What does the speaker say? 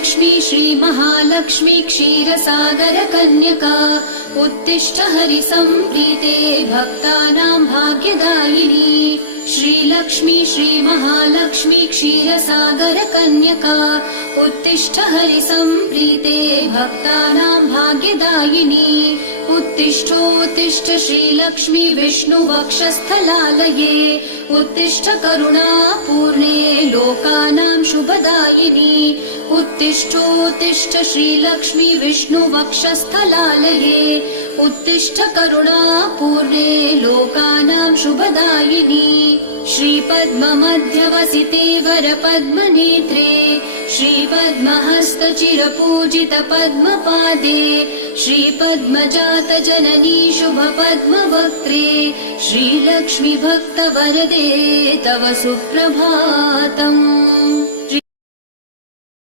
श्रीलक्ष्मी श्रीमहालक्ष्मी क्षीरसागरकन्यका उत्तिष्ठ हरिसम्प्रीते भक्तानां भाग्यदायिनी। श्रीलक्ष्मी श्रीमहालक्ष्मी क्षीरसागरकन्यका उत्तिष्ठ हरिसम्प्रीते भक्तानां भाग्यदायिनी। उत्तिष्ठोत्तिष्ठ श्रीलक्ष्मी विष्णुवक्षस्थलालये उत्तिष्ठ करुणापूर्णे लोकानां शुभदायिनी। उत्तिष्ठोत्तिष्ठ श्रीलक्ष्मी विष्णुवक्षस्थलालये उत्तिष्ठ करुणापूर्णे लोकानां शुभदायिनी। श्रीपद्ममध्यवसिते वरपद्मनेत्रे श्रीपद्महस्तचिरपूजित पद्मपादे श्रीपद्मजातजननी शुभपद्मवक्त्रे श्रीलक्ष्मी भक्तवरदे तव सुप्रभातम्।